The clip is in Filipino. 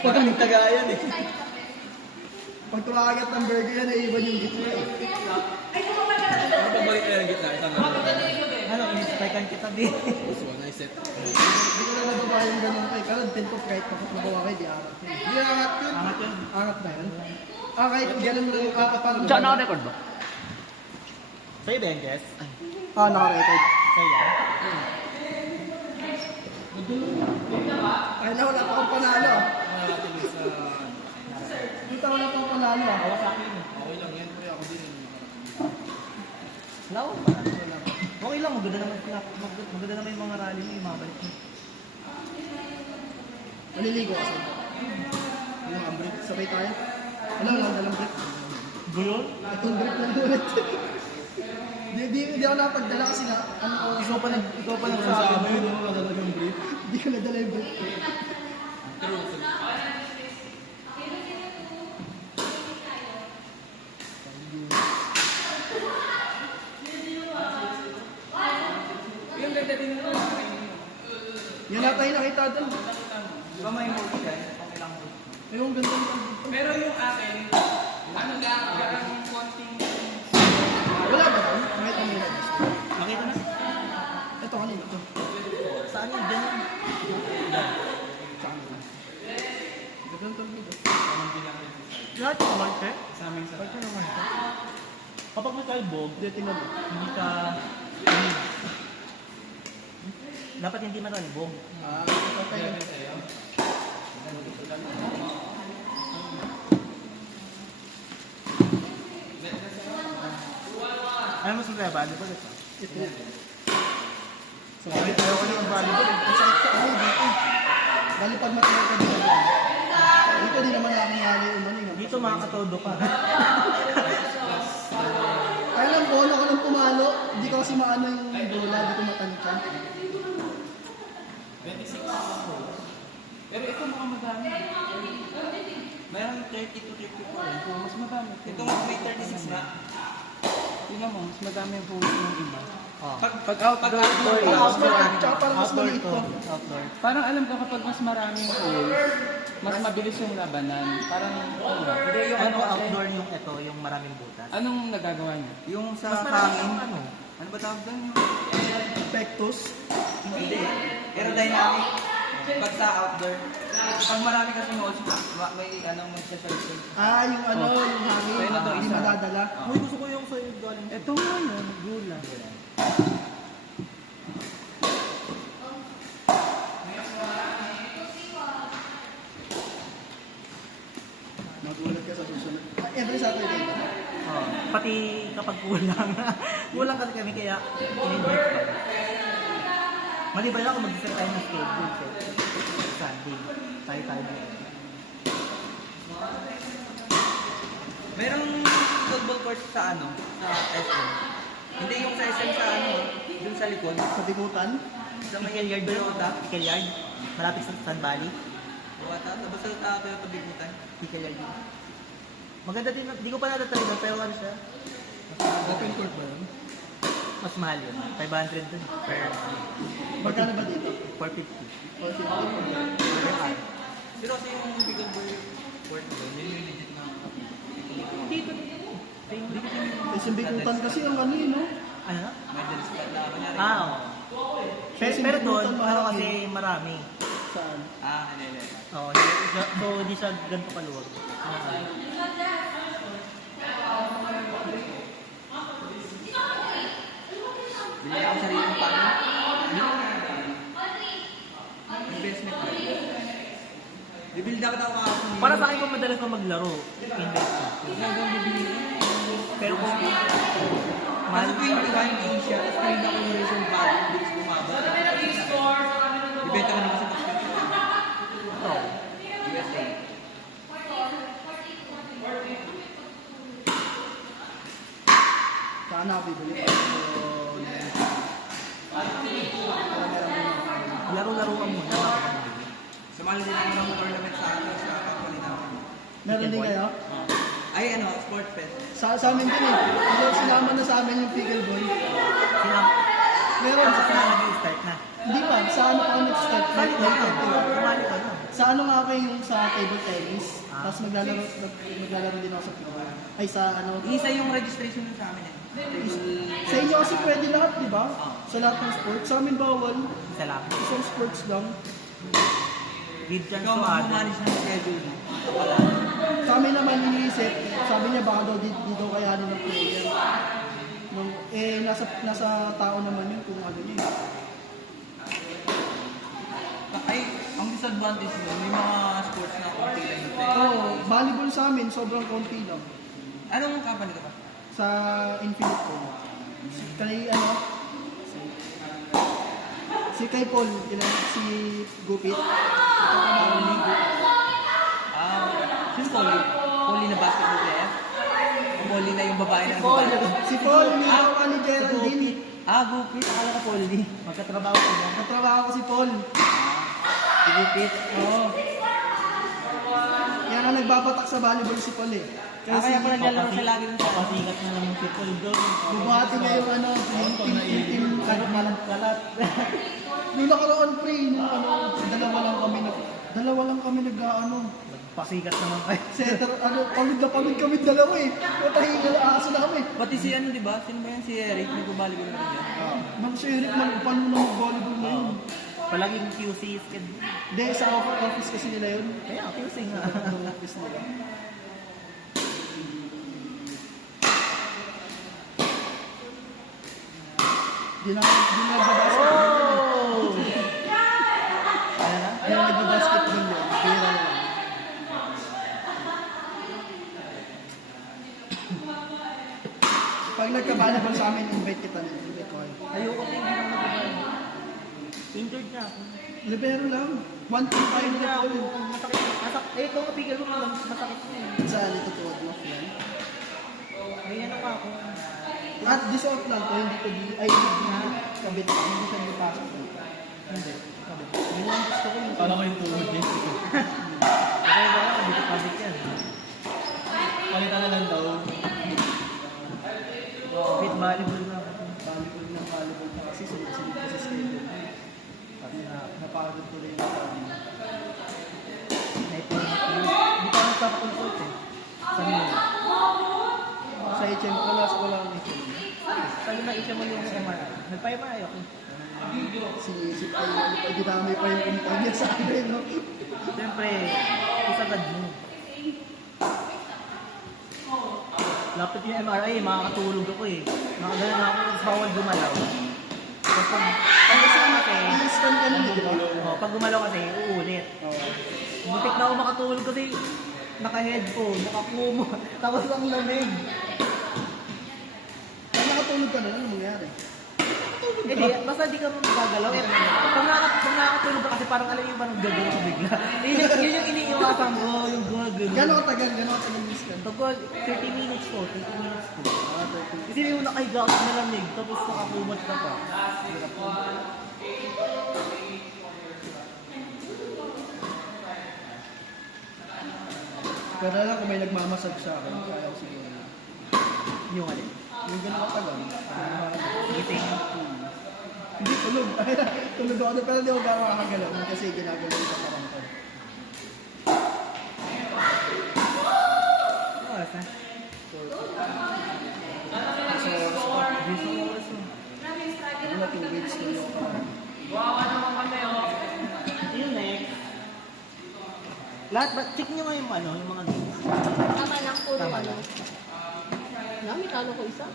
Pag ang tagayan eh. Pag tumakat ng burger yan, naiiwan yung gitna eh. Ano ba balik na yung gitna? Isang Ano, in-spikean kita din. Gusto mo, nice set. Hindi ko na nababa yung ganun kay. Pero pinto kahit nabawa kayo, di angat yun. Hindi angat yun. Angat yun. Angat na yun. Ah, kahit ganun lang yung parang... Diyan naka-record ba? Sa'yo ba yan, Jess? Ah, naka-record. Sa'yo yan? Ay na, wala pa akong panalo. Sa... Dito wala pa akong panalo. Awa sa akin. Okay lang yan, pre. Ako din. Wala ko pa. Okay lang, maganda naman yung mga rally mo, mabalik mo. Maliligo kasi. Yung break, sabay tayo. Wala, dalang break. Gulon? Itong break lang ulit. Hindi ako napagdala kasi nga, ano ko, Ikaw pa nang Sa sabi. amin, no? Wala talagang brief. hindi ko nadala yung break. Yung ganda din mo. Yan na tayo nakita doon. Di ba may mood yan? Okay lang mo. Yung ganda ng Pero yung akin, ano lang, parang konting... wala ba doon? May tumira. Makita na? Ito kanina. Ito. Saan yun? Diyan yun. Saan ito? Ganda ng dito. Lahat yung Marte? Sa amin sa... Pagka naman ito. Kapag may kalbog, Hindi, tingnan mo. hindi ka... Dapat hindi matalbog. Ah, okay. Ano mas masaya ba? Ano ba ito? Ito. So, Ayaw ko yung volleyball. ang sakit sa ano dito. Bali pag matagal ka dito. Dito din naman nangyari yung ano yun. Dito makakatodo ka. Kaya lang bola ko lang pumalo. Hindi ko kasi maano yung bola. Hindi ko matalikan. 26. Pero ito mukhang madami. Mayroong 30 to 34. Kung mas madami. Ito nga may 36 na. Tingnan mo, mas madami ang pulis ng iba. Oh. Pag outdoor, Tsaka parang mas Outdoor maliit to. to. Outdoor. Parang alam ko kapag mas maraming holes, mas mabilis yung labanan. Parang, ano ba? Hindi, yung Ano kasi? outdoor yung ito, yung maraming butas. Anong nagagawa niya? yung sa Mas maraming hangin, ano? ano ba tawag doon? Pectus. Hindi. Aerodynamic. Pag sa outdoor. Pag marami kasi holes, may anong magsashalson. Ah, yung ano, yung hangin. Kaya na to, Hindi isa. madadala. Uy, gusto ko yung sa'yo galing. Ito nga yun, gula. Magulat ka sa susunod. Every Saturday. Oh, pati kapag kulang. Kulang kasi kami kaya in-invite ka. Maliban lang kung mag-decide tayo ng schedule. Sunday. Tayo. Merong football court sa ano? Sa SM. Hindi yung sa SM sa ano, dun sa likod. Sa bikutan. Sa may Yard ba yun? Toyota. Pickle Yard? Malapit sa San Valley? Toyota. Tapos sa Toyota Bigutan. Pickle Yard yun. Maganda din. Hindi ko pa natatry doon, pero ano siya? Open court ba yun? Mas mahal yun. 500 dun. Per Magkano ba dito? 450. Or 50? Per hour. Pero kasi yung Bigol Boy court doon, yun yung legit na. Kasi yung bikutan kasi yung ano yun, no? Ano na? Medals ka na. Kunyari. Ah, oo. Kasi Pero doon, bikutan ano mahal kasi yun. marami. Saan? Hindi. Oo, so hindi siya ganito kaluwag. Bili ako sarili ng pano. Investment ba? Bibili na kita ako kahapon. Para sa akin kung madalas na maglaro, invest ka. Pero kung Mahal ko yung behind in siya, tapos may accumulation value, bilis bumaba. Ibenta ko naman sa basket. ito, USA. Saan ako bibili? laro-laruan mo na. Sumali din ako ng tournament sa akin sa company namin. Meron din kayo? Ay ano, sports fest. Sa amin din eh. Kasi sinama na sa amin yung pickleball. Meron Meron sa sa nag-start na. Hindi pa, sa ano pa ako nag-start? Sali ka na. Sumali ka na. Sa ano nga ako yung sa table tennis, tapos maglalaro din ako sa pickleball. Ay sa ano, Isa yung registration nun sa amin eh. sa inyo kasi pwede lahat, di ba? Sa lahat ng sports. Sa amin bawal. Isa lang. Isang sports lang. Give chance Ikaw to other. mag-manage ng schedule mo. Sa amin naman iniisip, sabi niya baka daw di daw kayanin ng player. Nasa tao naman yun kung ano yun. Ay, ang disadvantage mo, may mga sports na konti lang yung play. Oo, volleyball sa amin, sobrang konti lang. Anong company ka ba? Sa Infinite po. Kay ano, si kay Paul, si Gupit. Sino Polly? Polly na basketball player? O Polly na yung babae na babae? Si Paul, niligawan ni Geraldine. Gupit. Akala ko Polly. Magkatrabaho ko lang. Katrabaho ko si Paul. Si Gupit. Oo. Yan ang nagbabatak sa volleyball si Paul eh. Kaya pala naglalaro siya lagi dun sa Papasikat na lang yung people doon. Bubati niya yung ano, yung team Kalat. Nung nakaraon pre, nung ano, dalawa lang kami nag-ano. Pasikat naman kayo. Setter, ano, pagod kami dalawa eh. Matahinga na aso na kami. Pati si ano, di ba? Sino ba yan? Si Eric. May gumaligol na rin yan. Mang si Eric, paano na mag-volleyball na yun? Palaging QC skid. Hindi, sa office kasi nila yun. Kaya QC nga. Ang office nila. Di na nagbabasket. Oh! Di na nagbabasket din yun. Pira na lang. Pag nagka-volleyball sa amin, invite kita nila. Invite ko kayo. Ayoko na hindi na mag-ibig. Injured na ako. Libero lang. 1-2 tayo Injured na na ako. ako. Masakit. Eh, ito kapigil mo lang. Masakit na eh. Saan ito tuwad mo? Yan. May ano pa ako. At disuot lang to, hindi ko ay hindi na kabit. Hindi siya dipasok dito. Hindi. Kabit. Yun ang gusto ko yung Kala ko yung tuhod niya. Okay ba? Kabit yan. Palitan na lang daw. Fit volleyball na ako. volleyball ng volleyball na kasi sunod-sunod kasi schedule. At napagod ko rin sa Hindi pa nagpapakonsult eh. Sa mga. sa HM ko wala akong HM. Sa'yo na isya mo yung MRI. Nagpa-MRI ako. Sinisip ko yung dinamay pa yung kumpanya sa akin, no? Siyempre, isagad mo. Lapit yung MRI, makakatulog ako eh. Makagano na ako, tapos bawal gumalaw. Tapos pag isama kasi, Scan ka nun, di ba? pag gumalaw kasi, uulit. Butik na ako makatulog kasi naka-headphone, naka-kumo, tapos ang lamig. Pag nakatulog ka na, ano mangyari? Hindi, basta di ka magagalaw. Pag nakakatulog ka kasi parang alam yung parang gagalaw ka bigla. Yun yung iniiwasan mo, yung gagalaw. Gano'n katagal yung scan? Pagka 30 minutes po, 30 minutes po. Ah, 30. Kasi yung nakahiga ka na lamig, tapos nakakumot ka pa. Hirap po. Pero lang kung may nagmamasag sa akin, kaya ko siguro. Yung alin. Yung gano'n katagal. Giting. Hindi, tulog. Tulog ako doon, pero hindi ako makakagalaw kasi ginagalaw ko parang ko. Oras na. So, Gusto mo oras mo. wala 2 weeks na yun. Yung next. Lahat ba? Check nyo nga yung ano, yung mga games. Tama lang, puro Tama ano. lang. Nami, talo ko isa.